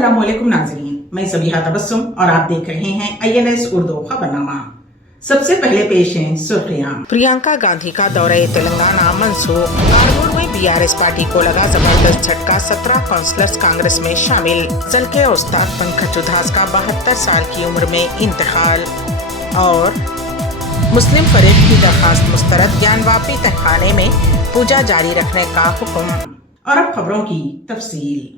अस्सलामुअलैकुम नाज़रीन, मैं ज़बीहा तबस्सुम और आप देख रहे हैं INS उर्दू खबरनामा। सबसे पहले पेश हैं सुर्खियां। प्रियंका गांधी का दौरे तेलंगाना मंसूख। आरमूर में बीआरएस पार्टी को लगा जबरदस्त झटका, 17 काउंसलर्स कांग्रेस में शामिल। जल के उस्ताद पंकज उधास का 72 साल की उम्र में इंतकाल। और मुस्लिम फरीक की दरखास्त मुस्तरद, ज्ञानवापी तहखाने में पूजा जारी रखने का हुक्म। और अब खबरों की तफसील।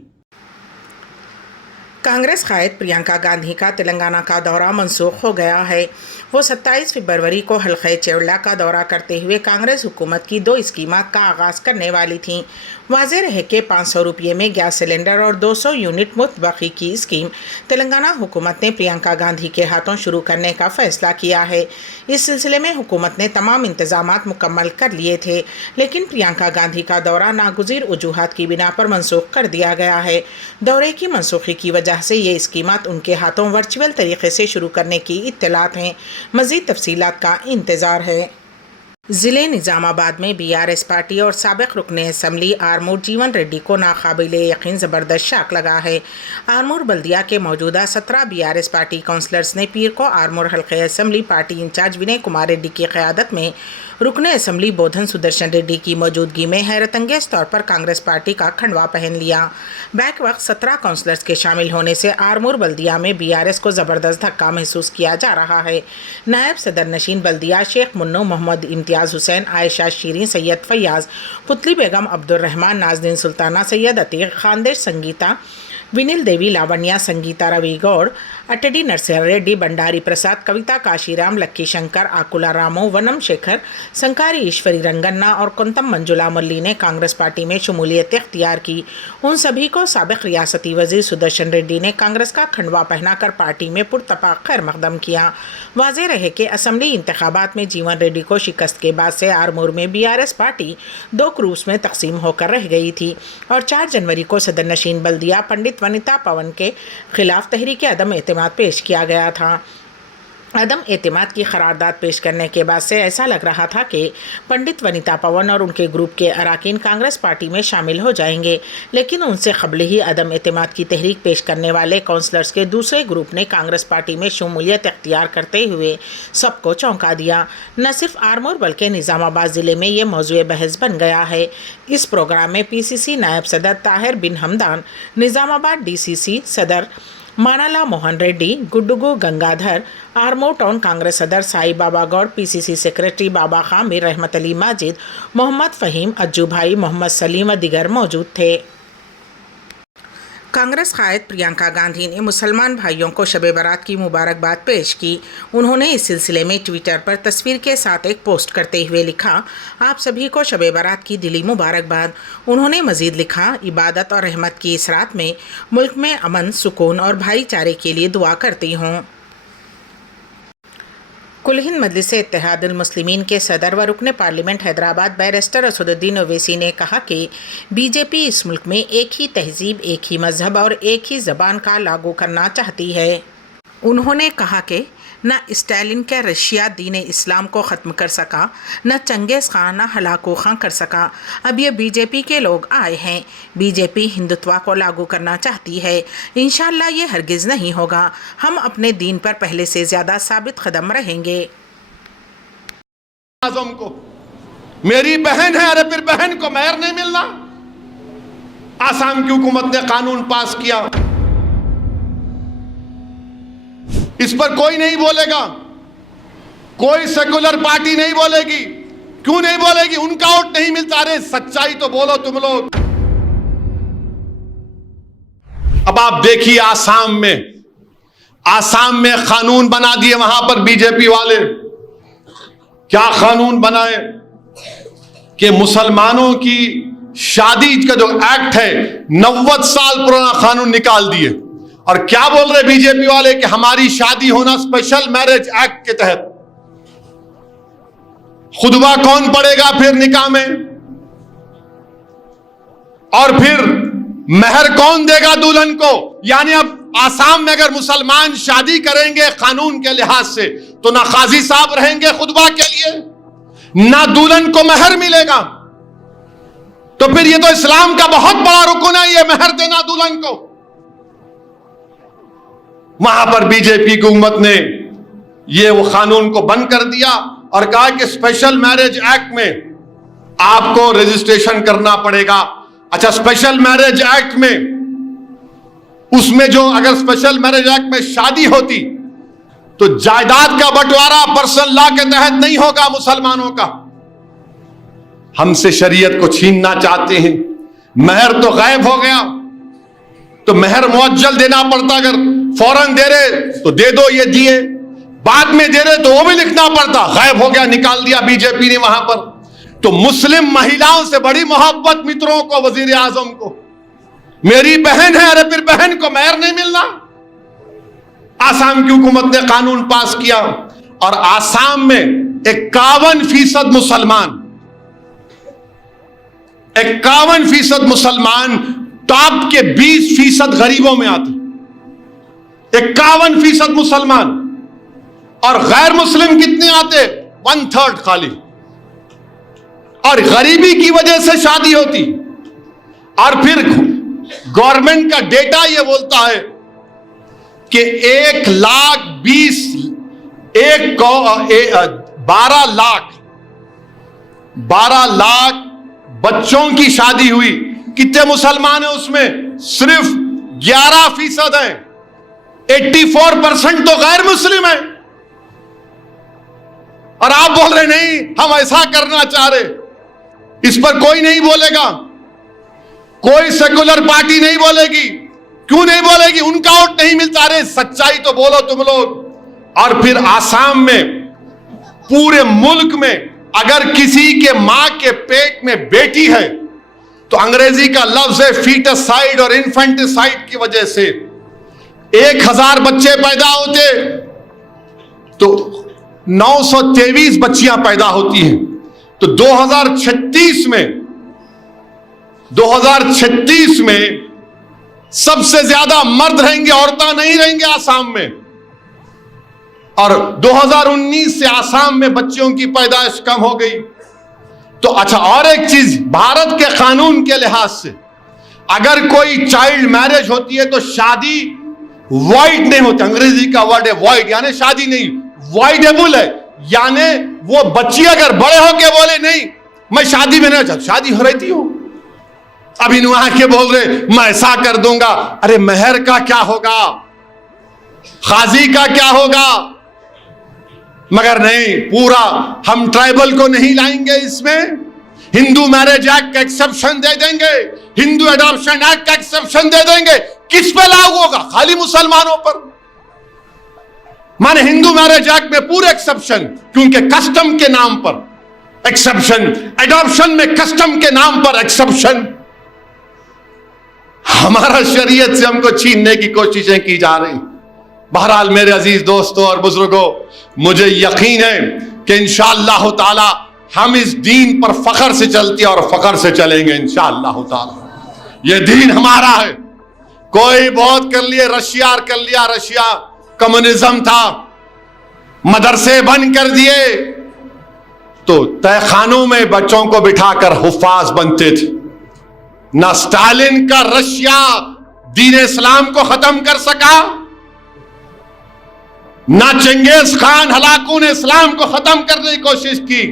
कांग्रेस कायद प्रियंका गांधी का तेलंगाना का दौरा मनसूख हो गया है। वो 27 फरवरी को हल्के चेवड़ा का दौरा करते हुए कांग्रेस हुकूमत की 2 स्कीमात का आगाज़ करने वाली थीं। वाज़ेह रहे कि 500 रुपये में गैस सिलेंडर और 200 यूनिट मुफ्त बाकी की स्कीम तेलंगाना हुकूमत ने प्रियंका गांधी के हाथों शुरू करने का फैसला किया है। इस सिलसिले में हुकूमत ने तमाम इंतजामात मुकम्मल कर लिए थे, लेकिन प्रियंका गांधी का दौरा नागुज़ीर वजूहात की बिना पर मनसूख कर दिया गया है। दौरे की मनसूखी की वजह से ये स्कीमात उनके हाथों वर्चुअल तरीके से शुरू करने की इत्तलात हैं। मज़ीद तफसीलात का इंतज़ार है। ज़िले निज़ामाबाद में बीआरएस पार्टी और साबिक़ रुकने असम्बली आरमूर जीवन रेड्डी को नाकाबिले यकीन ज़बरदस्त शाक लगा है। आरमूर बल्दिया के मौजूदा 17 बीआरएस पार्टी काउंसलर्स ने पीर को आरमूर हल्के assembly party in charge Vinay Kumar Reddy की क़यादत में रुकने असम्बली बोधन सुदर्शन रेड्डी की मौजूदगी में हैरत अंगेज़ तौर पर कांग्रेस पार्टी का खंडवा पहन लिया। बैक वक्त 17 काउंसलर्स के शामिल होने से आरमूर बल्दिया में बीआरएस को ज़बरदस्त धक्का महसूस किया जा रहा है। नायब सदर नशीन बल्दिया शेख मुन्नो मोहम्मद इम्तियाज़ हुसैन, आयशा शीरीन, सैयद फैयाज़, पुतली बेगम, अब्दुर्रहमान, नाज़नीन सुल्ताना, सैयद अतीक, खानदेश संगीता, विनिल देवी, लावण्या, संगीता रवि गौड़, अटडी नरसिंह रेड्डी, भंडारी प्रसाद, कविता काशीराम, लक्की शंकर, आकुला रामो, वनम शेखर, संकारी ईश्वरी रंगन्ना और कुंतम मंजुला मल्ली ने कांग्रेस पार्टी में शमूलियत इख्तियार की। उन सभी को साबिक़ रियासती वज़ीर सुदर्शन रेड्डी ने कांग्रेस का खंडवा पहनाकर पार्टी में पुरतपाक खैर मकदम किया। वाज़ेह रहे कि असम्बली इंतखाबात में जीवन रेड्डी को शिकस्त के बाद से आरमूर में बीआरएस पार्टी 2 ग्रुप्स में तकसीम होकर रह गई थी और 4 जनवरी को सदर नशीन बल्दिया पंडित वनिता पवन के खिलाफ तहरीक अदम एतमाद पेश किया गया था। अदम एतमाद की करारदाद पेश करने के बाद से ऐसा लग रहा था कि पंडित वनिता पवन और उनके ग्रुप के अराकीन कांग्रेस पार्टी में शामिल हो जाएंगे, लेकिन उनसे कबल ही अदम एतमाद की तहरीक पेश करने वाले काउंसलर्स के दूसरे ग्रुप ने कांग्रेस पार्टी में शमूलियत इख्तियार करते हुए सबको चौंका दिया। न सिर्फ आरमूर बल्कि निज़ामाबाद ज़िले में ये मौज़ूए बहस बन गया है। इस प्रोग्राम में PCC नायब सदर ताहिर बिन हमदान, निज़ामाबाद DCC सदर मानाला मोहन रेड्डी, गुड्डुगु गंगाधर, आरमूर टाउन कांग्रेस सदर साई बाबा गौड़, PCC सेक्रेटरी बाबा खामिर, रहमत अली माजिद, मोहम्मद फ़हीम, अज्जू भाई, मोहम्मद सलीम व दिगर मौजूद थे। कांग्रेस कायद प्रियंका गांधी ने मुसलमान भाइयों को शब बारात की मुबारकबाद पेश की। उन्होंने इस सिलसिले में ट्विटर पर तस्वीर के साथ एक पोस्ट करते हुए लिखा, आप सभी को शब बारात की दिली मुबारकबाद। उन्होंने मज़ीद लिखा, इबादत और रहमत की इस रात में मुल्क में अमन, सुकून और भाईचारे के लिए दुआ करती हूँ। कुल हिंद मजलिस इत्तेहादुल मुस्लिमीन के सदर व रुकन पार्लियामेंट हैदराबाद बैरिस्टर असदुद्दीन ओवैसी ने कहा कि बीजेपी इस मुल्क में एक ही तहजीब, एक ही मजहब और एक ही ज़बान का लागू करना चाहती है। उन्होंने कहा कि न स्टालिन का रशिया दीन इस्लाम को ख़त्म कर सका, न चंगेज़ खां, न हलाकू खां कर सका। अब ये बीजेपी के लोग आए हैं। बीजेपी हिंदुत्व को लागू करना चाहती है। इंशाअल्लाह ये हरगिज़ नहीं होगा। हम अपने दीन पर पहले से ज़्यादा साबित कदम रहेंगे। आज़म को मेरी बहन है, अरे फिर बहन को मेहर नहीं मिलना। आसाम की हुकूमत ने कानून पास किया, इस पर कोई नहीं बोलेगा, कोई सेकुलर पार्टी नहीं बोलेगी। क्यों नहीं बोलेगी? उनका वोट नहीं मिलता। अरे सच्चाई तो बोलो तुम लोग। अब आप देखिए आसाम में कानून बना दिए वहां पर बीजेपी वाले। क्या कानून बनाए कि मुसलमानों की शादी का जो एक्ट है 90 साल पुराना कानून निकाल दिए। और क्या बोल रहे बीजेपी वाले कि हमारी शादी होना स्पेशल मैरिज एक्ट के तहत। खुतबा कौन पढ़ेगा फिर निकाह में? और फिर मेहर कौन देगा दुल्हन को? यानी अब आसाम में अगर मुसलमान शादी करेंगे कानून के लिहाज से तो ना काजी साहब रहेंगे खुतबा के लिए, ना दुल्हन को मेहर मिलेगा। तो फिर ये तो इस्लाम का बहुत बड़ा रुकन है, ये मेहर देना दुल्हन को। वहां पर बीजेपी की हुकूमत ने ये वो कानून को बंद कर दिया और कहा कि स्पेशल मैरिज एक्ट में आपको रजिस्ट्रेशन करना पड़ेगा। अच्छा, स्पेशल मैरिज एक्ट में उसमें जो अगर स्पेशल मैरिज एक्ट में शादी होती तो जायदाद का बंटवारा पर्सनल लॉ के तहत नहीं होगा मुसलमानों का। हमसे शरीयत को छीनना चाहते हैं। महर तो गायब हो गया, तो महर मुअज्जल देना पड़ता, अगर फौरन दे रहे तो दे दो ये दिए, बाद में दे रहे तो वो भी लिखना पड़ता, गायब हो गया, निकाल दिया बीजेपी ने वहां पर। तो मुस्लिम महिलाओं से बड़ी मोहब्बत मित्रों को, वजीर आजम को, मेरी बहन है, अरे फिर बहन को महर नहीं मिलना। आसाम की हुकूमत ने कानून पास किया और आसाम में 51% मुसलमान, 51% मुसलमान टॉप के 20% गरीबों में आते। 51% मुसलमान और गैर मुस्लिम कितने आते? 1/3 खाली। और गरीबी की वजह से शादी होती। और फिर गवर्नमेंट का डेटा यह बोलता है कि 12 लाख बच्चों की शादी हुई। कितने मुसलमान हैं उसमें? सिर्फ 11% हैं। 84% तो गैर मुस्लिम है। और आप बोल रहे नहीं हम ऐसा करना चाह रहे। इस पर कोई नहीं बोलेगा, कोई सेकुलर पार्टी नहीं बोलेगी। क्यों नहीं बोलेगी? उनका वोट नहीं मिलता। अरे सच्चाई तो बोलो तुम लोग। और फिर आसाम में, पूरे मुल्क में अगर किसी के मां के पेट में बेटी है तो अंग्रेजी का लफ्ज है फीटसाइड और इन्फेंटिसाइड की वजह से 1000 बच्चे पैदा होते तो 923 बच्चियां पैदा होती हैं। तो 2036 में सबसे ज्यादा मर्द रहेंगे, औरतें नहीं रहेंगे आसाम में। और 2019 से आसाम में बच्चियों की पैदाइश कम हो गई। तो अच्छा, और एक चीज, भारत के कानून के लिहाज से अगर कोई चाइल्ड मैरिज होती है तो शादी वॉइड नहीं होती। अंग्रेजी का वर्ड है वॉइड, यानी शादी नहीं, वॉइडेबल है। यानी वो बच्ची अगर बड़े होके बोले नहीं मैं शादी में नहीं, शादी हो रही थी हो, अभी वहां के बोल रहे मैं ऐसा कर दूंगा। अरे महर का क्या होगा, खाजी का क्या होगा? मगर नहीं, पूरा हम ट्राइबल को नहीं लाएंगे इसमें। हिंदू मैरिज एक्ट का एक्सेप्शन दे देंगे, हिंदू एडॉप्शन एक्ट का एक्सेप्शन दे देंगे। किस पे लागू होगा? खाली मुसलमानों पर। माने हिंदू मैरिज एक्ट में पूरे एक्सेप्शन, क्योंकि कस्टम के नाम पर एक्सेप्शन, एडॉप्शन में कस्टम के नाम पर एक्सेप्शन। हमारा शरीयत से हमको छीनने की कोशिशें की जा रही। बहरहाल मेरे अजीज दोस्तों और बुजुर्गों, मुझे यकीन है कि इंशाअल्लाह ताला हम इस दीन पर फख्र से चलते और फख्र से चलेंगे इंशाअल्लाह ताला। ये दीन हमारा है। कोई बहुत कर लिए, रशिया कर लिया, रशिया कम्युनिज्म था, मदरसे बंद कर दिए तो तहखानों में बच्चों को बिठाकर हुफ्फाज बनते थे। ना स्टालिन का रशिया दीन इस्लाम को खत्म कर सका, ना चंगेज खान हलाकू ने इस्लाम को खत्म करने की कोशिश की।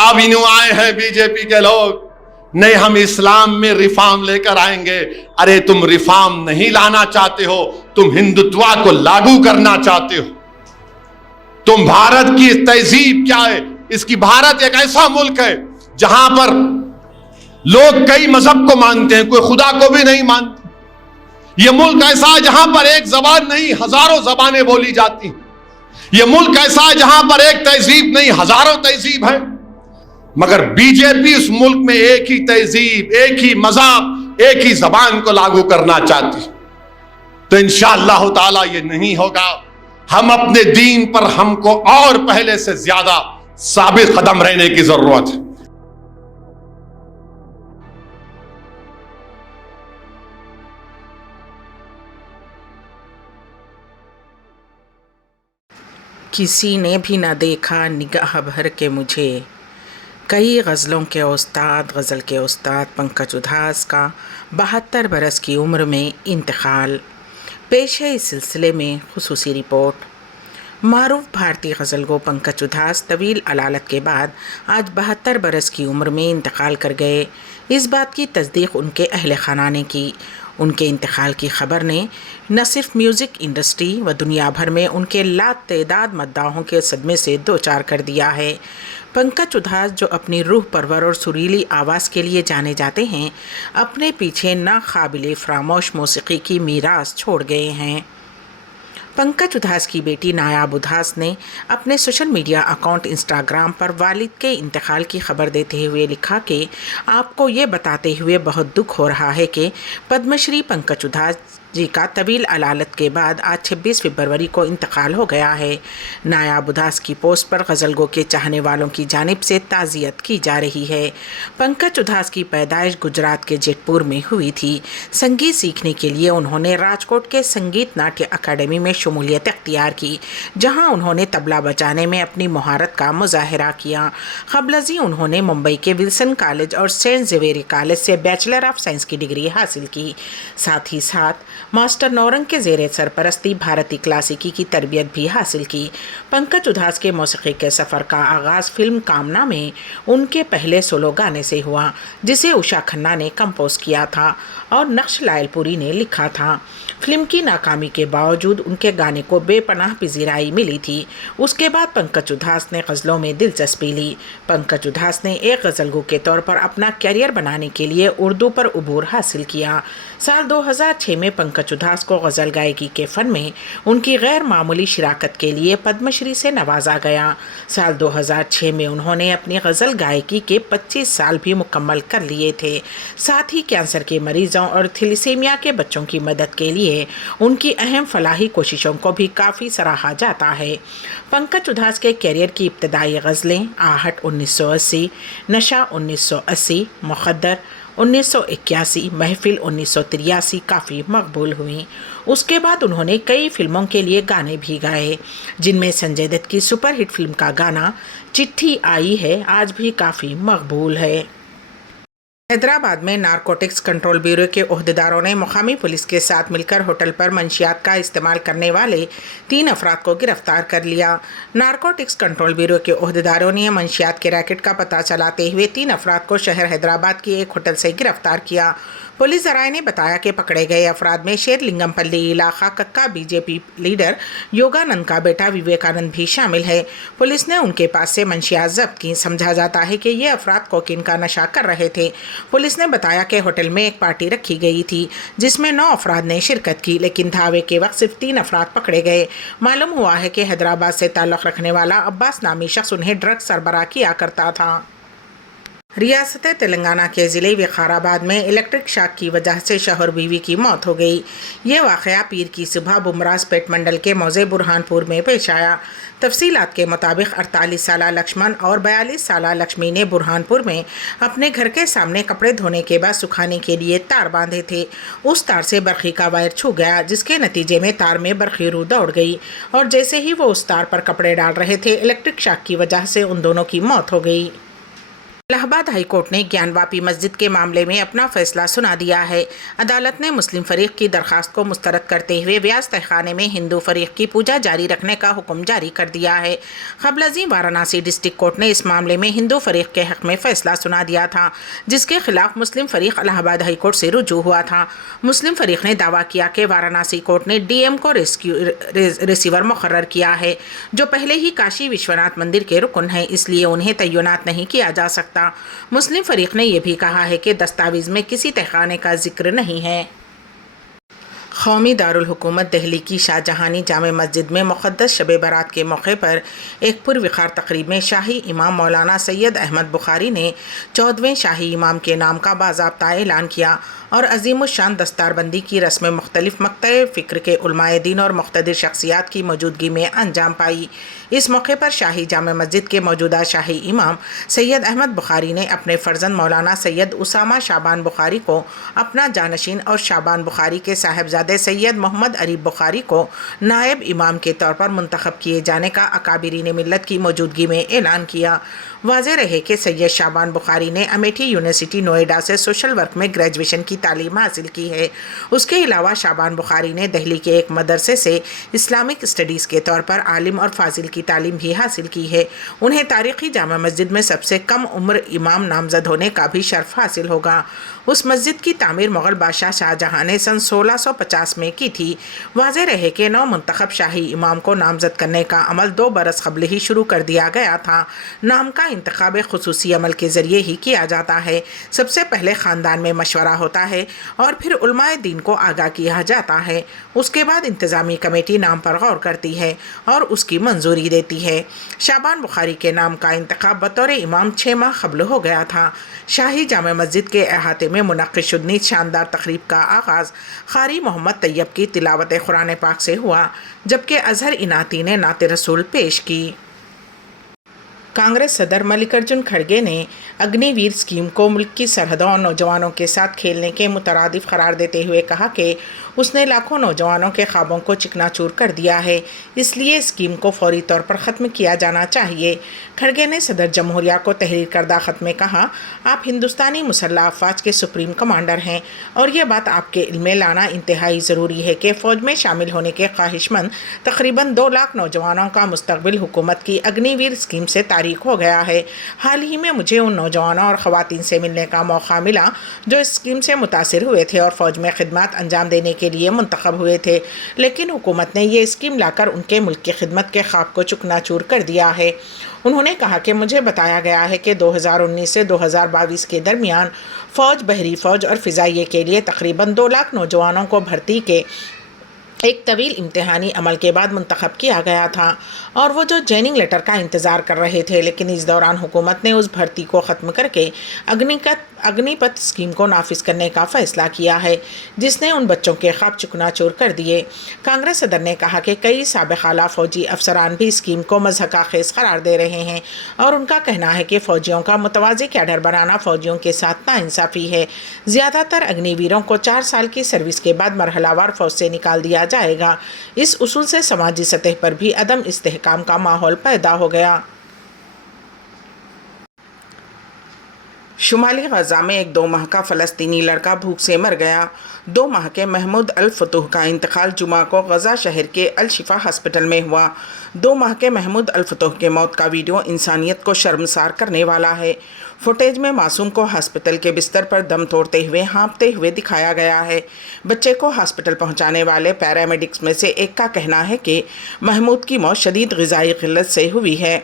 अब इन्हों आए हैं बीजेपी के लोग, नहीं हम इस्लाम में रिफॉर्म लेकर आएंगे। अरे तुम रिफॉर्म नहीं लाना चाहते हो, तुम हिंदुत्व को लागू करना चाहते हो। तुम भारत की तहजीब क्या है? इसकी भारत एक ऐसा मुल्क है जहां पर लोग कई मजहब को मानते हैं, कोई खुदा को भी नहीं मानते। यह मुल्क ऐसा है जहां पर एक जबान नहीं हजारों जबानें बोली जाती। यह मुल्क ऐसा है जहां पर एक तहजीब नहीं हजारों तहजीब है। मगर बीजेपी इस मुल्क में एक ही तहजीब, एक ही मजहब, एक ही जबान को लागू करना चाहती। तो इंशाअल्लाह ताला ये नहीं होगा। हम अपने दीन पर हमको और पहले से ज्यादा साबित कदम रहने की जरूरत है। किसी ने भी न देखा निगाह भर के मुझे। कई गज़लों के उस्ताद, गज़ल के उस्ताद पंकज उधास का 72 बरस की उम्र में इंतकाल। पेश है इस सिलसिले में खुसूसी रिपोर्ट। मारूफ भारतीय गज़ल गो पंकज उधास तवील अलालत के बाद आज 72 बरस की उम्र में इंतकाल कर गए। इस बात की तस्दीक उनके अहल खाना ने की। उनके इंतकाल की खबर ने न सिर्फ म्यूज़िक इंडस्ट्री व दुनिया भर में उनके लातादाद मद्दाहों के सदमे से दो चार कर दिया है। पंकज उधास, जो अपनी रूह परवर और सुरीली आवाज़ के लिए जाने जाते हैं, अपने पीछे नाकाबिले फरामोश मौसीकी की मीरास छोड़ गए हैं। पंकज उधास की बेटी नायाब उधास ने अपने सोशल मीडिया अकाउंट इंस्टाग्राम पर वालिद के इंतकाल की खबर देते हुए लिखा कि आपको ये बताते हुए बहुत दुख हो रहा है कि पद्मश्री पंकज उधास जी का तवील अलालत के बाद आज 26 फरवरी को इंतकाल हो गया है। नायाब उधास की पोस्ट पर गज़ल गो के चाहने वालों की जानिब से ताज़ियत की जा रही है। पंकज उधास की पैदाइश गुजरात के जेतपुर में हुई थी। संगीत सीखने के लिए उन्होंने राजकोट के संगीत नाट्य अकादमी में शमूलियत अख्तियार की, जहां उन्होंने तबला बजाने में अपनी महारत का मुजाहरा किया। क़ब्ल उन्होंने मुंबई के विल्सन कॉलेज और सेंट ज़ेवियर कॉलेज से बैचलर ऑफ साइंस की डिग्री हासिल की। साथ ही साथ मास्टर नौरंग के ज़ेरे सरपरस्ती भारतीय क्लासिकी की तरबियत भी हासिल की। पंकज उधास के मौसीकी के सफ़र का आगाज़ फिल्म कामना में उनके पहले सोलो गाने से हुआ, जिसे उषा खन्ना ने कंपोज किया था और नक्श लायलपुरी ने लिखा था। फिल्म की नाकामी के बावजूद उनके गाने को बेपनाह पजीराई मिली थी। उसके बाद पंकज उधास ने गज़लों में दिलचस्पी ली। पंकज उधास ने एक गज़लगो के तौर पर अपना कैरियर बनाने के लिए उर्दू पर उबूर हासिल किया। साल 2006 में पंकज उधास को गज़ल गायकी के फ़न में उनकी गैर मामूली शिराकत के लिए पद्मश्री से नवाजा गया। साल 2006 में उन्होंने अपनी गज़ल गायकी के 25 साल भी मुकम्मल कर लिए थे। साथ ही कैंसर के मरीजों और थैलेसीमिया के बच्चों की मदद के लिए उनकी अहम फलाही कोशिशों को भी काफ़ी सराहा जाता है। पंकज उधास के कैरियर की इब्तदाई गज़लें आहट 1980, नशा 1980, मुक़द्दर 1981, महफिल 1983 काफ़ी मकबूल हुई। उसके बाद उन्होंने कई फिल्मों के लिए गाने भी गाए, जिनमें संजय दत्त की सुपरहिट फिल्म का गाना चिट्ठी आई है आज भी काफ़ी मकबूल है। हैदराबाद में नारकोटिक्स कंट्रोल ब्यूरो के ओहदेदारों ने मुकामी पुलिस के साथ मिलकर होटल पर मंशियात का इस्तेमाल करने वाले 3 अफराद को गिरफ्तार कर लिया। नारकोटिक्स कंट्रोल ब्यूरो के ओहदेदारों ने मंशियात के रैकेट का पता चलाते हुए 3 अफराद को शहर हैदराबाद की एक होटल से गिरफ्तार किया। पुलिस ज़राए ने बताया कि पकड़े गए अफराद में शेरलिंगमपल्ली इलाका कक्का बीजेपी लीडर योगानंद का बेटा विवेकानंद भी शामिल है। पुलिस ने उनके पास से मंशियात जब्त की। समझा जाता है कि ये अफराद कोकीन का नशा कर रहे थे। पुलिस ने बताया कि होटल में एक पार्टी रखी गई थी, जिसमें 9 अफराद ने शिरकत की, लेकिन धावे के वक्त सिर्फ 3 अफराद पकड़े गए। मालूम हुआ है कि हैदराबाद से ताल्लुक़ रखने वाला अब्बास नामी शख्स उन्हें ड्रग्स सरबराह किया करता था। रियासत तेलंगाना के ज़िले विकाराबाद में इलेक्ट्रिक शॉक की वजह से शौहर बीवी की मौत हो गई। ये वाक़या पीर की सुबह बुमराजपेट मंडल के मौज़े बुरहानपुर में पेश आया। तफसीलात के मुताबिक 48 साला लक्ष्मण और 42 साला लक्ष्मी ने बुरहानपुर में अपने घर के सामने कपड़े धोने के बाद सुखाने के लिए तार बांधे थे। उस तार से बरखी का वायर छू गया, जिसके नतीजे में तार में बरखी रू दौड़ गई और जैसे ही वो उस तार पर कपड़े डाल रहे थे, इलेक्ट्रिक शॉक की वजह से उन दोनों की मौत हो गई। इलाहाबाद हाई कोर्ट ने ज्ञानवापी मस्जिद के मामले में अपना फैसला सुना दिया है। अदालत ने मुस्लिम फरीक की दरखास्त को मुस्तरद करते हुए व्यास तहखाने में हिंदू फरीक की पूजा जारी रखने का हुक्म जारी कर दिया है। क़ब्ल वाराणसी डिस्ट्रिक्ट कोर्ट ने इस मामले में हिंदू फरीक के हक़ में फैसला सुना दिया था, जिसके खिलाफ मुस्लिम फरीक इलाहाबाद हाई कोर्ट से रुजू हुआ था। मुस्लिम फरीक ने दावा किया कि वाराणसी कोर्ट ने डीएम को रिसीवर मुकर्रर किया है, जो पहले ही काशी विश्वनाथ मंदिर के रुकन हैं, इसलिए उन्हें तय्युनात नहीं किया जा सकता। मुस्लिम फरीक ने यह भी कहा है कि दस्तावेज में किसी तहखाने का जिक्र नहीं है। कौमी दारुल हुकूमत दिल्ली की शाहजहानी जामे मस्जिद में मुक़द्दस शब बारात के मौके पर एक पुरवक़ार तकरीब में शाही इमाम मौलाना सैयद अहमद बुखारी ने 14वें शाही इमाम के नाम का बाज़ाब्ता ऐलान किया और अज़ीमुश्शान दस्तारबंदी की रस्म मुख्तलिफ मक़तए फ़िक्र के उलमाए दीन और मुक़्तदिर शख्सियात की मौजूदगी में अंजाम पाई। इस मौके पर शाही जामे मस्जिद के मौजूदा शाही इमाम सैयद अहमद बुखारी ने अपने फ़र्जंद मौलाना सैयद उसामा शाबान बुखारी को अपना जानशीन और शाबान बुखारी के साहिबजादे सैयद मोहम्मद अरीब बुखारी को नायब इमाम के तौर पर मुंतखब किए जाने का अकाबिरीन मिल्लत की मौजूदगी में ऐलान किया। वाज़ेह रहे कि सैयद शाबान बुखारी ने अमेठी यूनिवर्सिटी नोएडा से सोशल वर्क में ग्रेजुएशन की تعلیم حاصل کی ہے۔ اس کے علاوہ شعبان بخاری نے دہلی کے ایک مدرسے سے اسلامک اسٹڈیز کے طور پر عالم اور فاضل کی تعلیم بھی حاصل کی ہے۔ انہیں تاریخی جامع مسجد میں سب سے کم عمر امام نامزد ہونے کا بھی شرف حاصل ہوگا۔ اس مسجد کی تعمیر مغل بادشاہ شاہ جہاں نے سن 1650 میں کی تھی۔ واضح رہے کہ نو منتخب شاہی امام کو نامزد کرنے کا عمل 2 برس قبل ہی شروع کر دیا گیا تھا۔ نام کا انتخاب خصوصی عمل کے ذریعے ہی کیا جاتا ہے۔ سب سے پہلے خاندان میں مشورہ ہوتا ہے اور پھر علماء دین کو آگاہ کیا جاتا ہے۔ اس کے بعد انتظامی کمیٹی نام پر غور کرتی ہے اور اس کی منظوری دیتی ہے۔ شعبان بخاری کے نام کا انتخاب بطور امام 6 ماہ قبل ہو گیا تھا۔ شاہی جامع مسجد کے احاطے میں منعقد شدنی شاندار تقریب کا آغاز قاری محمد طیب کی تلاوت قرآن پاک سے ہوا، جبکہ اظہر انعاتی نے نعت رسول پیش کی۔ کانگریس صدر ملک ارجن کھڑگے نے اگنی ویر اسکیم کو ملک کی سرحدوں اور نوجوانوں کے ساتھ کھیلنے کے مترادف قرار دیتے ہوئے کہا کہ اس نے لاکھوں نوجوانوں کے خوابوں کو چکنا چور کر دیا ہے، اس لیے اسکیم کو فوری طور پر ختم کیا جانا چاہیے۔ کھڑگے نے صدر جمہوریہ کو تحریر کردہ خط میں کہا، آپ ہندوستانی مسلح افواج کے سپریم کمانڈر ہیں اور یہ بات آپ کے علم میں لانا انتہائی ضروری ہے کہ فوج میں شامل ہونے کے خواہش مند تقریباً 2 لاکھ نوجوانوں کا مستقبل حکومت کی اگنی ویر اسکیم سے تاریک ہو گیا ہے۔ حال ہی میں مجھے ان نوجوانوں اور خواتین سے ملنے کا موقع ملا جو اس اسکیم سے متاثر ہوئے تھے اور فوج میں خدمات انجام دینے کے لیے منتخب ہوئے تھے، لیکن حکومت نے یہ اسکیم لا کر ان کے ملک کی خدمت کے خواب کو چکنا چور کر دیا ہے۔ انہوں نے کہا کہ مجھے بتایا گیا ہے کہ 2019 سے 2022 کے درمیان فوج، بحری فوج اور فضائیہ کے لیے تقریباً 2 لاکھ نوجوانوں کو بھرتی کے ایک طویل امتحانی عمل کے بعد منتخب کیا گیا تھا اور وہ جو جوائننگ لیٹر کا انتظار کر رہے تھے، لیکن اس دوران حکومت نے اس بھرتی کو ختم کر کے اگنی پتھ اسکیم کو نافذ کرنے کا فیصلہ کیا ہے، جس نے ان بچوں کے خواب چکنا چور کر دیے۔ کانگریس صدر نے کہا کہ کئی سابق اعلیٰ فوجی افسران بھی اسکیم کو مضحکہ خیز قرار دے رہے ہیں اور ان کا کہنا ہے کہ فوجیوں کا متوازی کیڈر بنانا فوجیوں کے ساتھ ناانصافی ہے۔ زیادہ تر اگنی ویروں کو 4 سال کی سروس کے بعد مرحلہ وار فوج سے نکال دیا جائے گا۔ اس اصول سے سماجی سطح پر بھی عدم استحکام کا ماحول پیدا ہو گیا۔ شمالی غزہ میں ایک 2 ماہ کا فلسطینی لڑکا بھوک سے مر گیا۔ 2 ماہ کے محمود الفتوح کا انتقال جمعہ کو غزہ شہر کے الشفا ہسپتال میں ہوا۔ 2 ماہ کے محمود الفتوح کے موت کا ویڈیو انسانیت کو شرمسار کرنے والا ہے۔ فوٹیج میں معصوم کو ہسپتال کے بستر پر دم توڑتے ہوئے ہانپتے ہوئے دکھایا گیا ہے۔ بچے کو ہسپتال پہنچانے والے پیرامیڈکس میں سے ایک کا کہنا ہے کہ محمود کی موت شدید غذائی قلت سے ہوئی ہے۔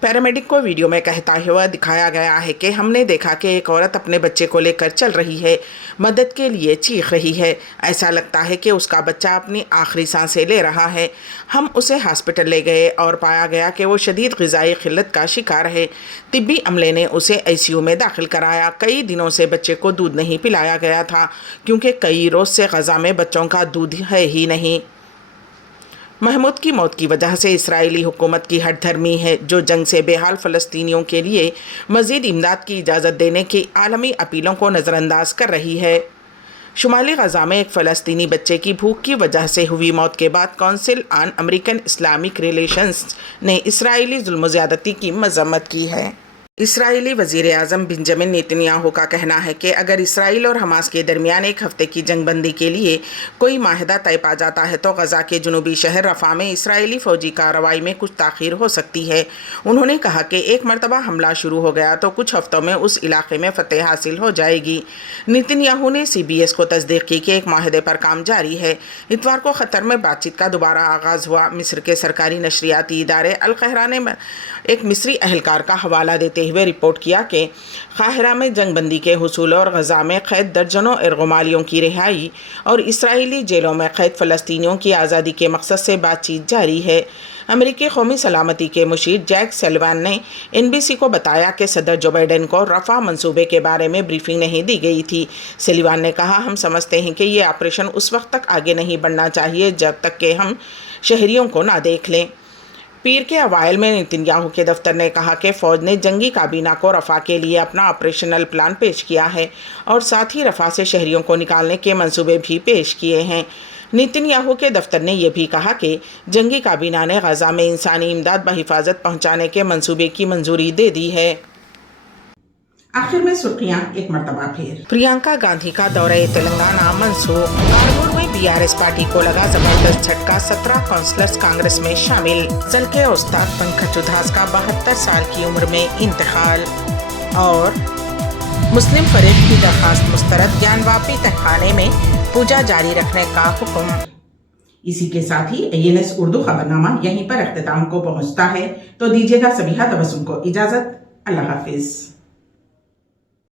پیرامیڈک کو ویڈیو میں کہتا ہوا دکھایا گیا ہے کہ ہم نے دیکھا کہ ایک عورت اپنے بچے کو لے کر چل رہی ہے، مدد کے لیے چیخ رہی ہے، ایسا لگتا ہے کہ اس کا بچہ اپنی آخری سانسیں لے رہا ہے۔ ہم اسے ہسپتال لے گئے اور پایا گیا کہ وہ شدید غذائی قلت کا شکار ہے۔ طبی عملے نے اسے ICU میں داخل کرایا۔ کئی دنوں سے بچے کو دودھ نہیں پلایا گیا تھا کیونکہ کئی روز سے غزہ میں بچوں کا دودھ ہے ہی نہیں۔ محمود کی موت کی وجہ سے اسرائیلی حکومت کی ہٹ دھرمی ہے، جو جنگ سے بے حال فلسطینیوں کے لیے مزید امداد کی اجازت دینے کی عالمی اپیلوں کو نظر انداز کر رہی ہے۔ شمالی غزہ میں ایک فلسطینی بچے کی بھوک کی وجہ سے ہوئی موت کے بعد کونسل آن امریکن اسلامک ریلیشنز نے اسرائیلی ظلم و زیادتی کی مذمت کی ہے۔ اسرائیلی وزیر اعظم بنجامن نیتن یاہو کا کہنا ہے کہ اگر اسرائیل اور حماس کے درمیان 1 ہفتے کی جنگ بندی کے لیے کوئی معاہدہ طے پا جاتا ہے تو غزہ کے جنوبی شہر رفح میں اسرائیلی فوجی کارروائی میں کچھ تاخیر ہو سکتی ہے۔ انہوں نے کہا کہ ایک مرتبہ حملہ شروع ہو گیا تو کچھ ہفتوں میں اس علاقے میں فتح حاصل ہو جائے گی۔ نیتن یاہو نے CBS کو تصدیق کی کہ ایک معاہدے پر کام جاری ہے۔ اتوار کو قطر میں بات چیت کا دوبارہ آغاز ہوا۔ مصر کے سرکاری نشریاتی ادارے القاہرہ نے ایک مصری اہلکار کا حوالہ دیتے ہوئے رپورٹ کیا کہ قاہرہ میں جنگ بندی کے حصول اور غزہ میں قید درجنوں ارغمالیوں کی رہائی اور اسرائیلی جیلوں میں قید فلسطینیوں کی آزادی کے مقصد سے بات چیت جاری ہے۔ امریکی قومی سلامتی کے مشیر جیک سلیوان نے NBC کو بتایا کہ صدر جو بائیڈن کو رفح منصوبے کے بارے میں بریفنگ نہیں دی گئی تھی۔ سلیوان نے کہا، ہم سمجھتے ہیں کہ یہ آپریشن اس وقت تک آگے نہیں بڑھنا چاہیے جب تک کہ ہم شہریوں کو نہ دیکھ لیں۔ پیر کے اوائل میں نیتن یاہو کے دفتر نے کہا کہ فوج نے جنگی کابینہ کو رفح کے لیے اپنا آپریشنل پلان پیش کیا ہے اور ساتھ ہی رفح سے شہریوں کو نکالنے کے منصوبے بھی پیش کیے ہیں۔ نیتن یاہو کے دفتر نے یہ بھی کہا کہ جنگی کابینہ نے غزہ میں انسانی امداد بحفاظت پہنچانے کے منصوبے کی منظوری دے دی ہے۔ आखिर में सुर्खियां एक मर्तबा फिर। प्रियंका गांधी का दौरे तेलंगाना मनसूख। कानपुर में बीआरएस पार्टी को लगा जबरदस्त झटका, 17 काउंसलर्स कांग्रेस में शामिल। जल के उस्ताद पंकज उधास का 72 साल की उम्र में इंतकाल। और मुस्लिम फरीक की दरखास्त मुस्तरद, ज्ञानवापी तहखाने में पूजा जारी रखने का हुक्म। इसी के साथ ही ANS उर्दू खबरनामा यहीं पर अख्तिताम को पहुंचता है। तो दीजिएगा सभी तबस्सुम को इजाजत। अल्लाह हाफिज।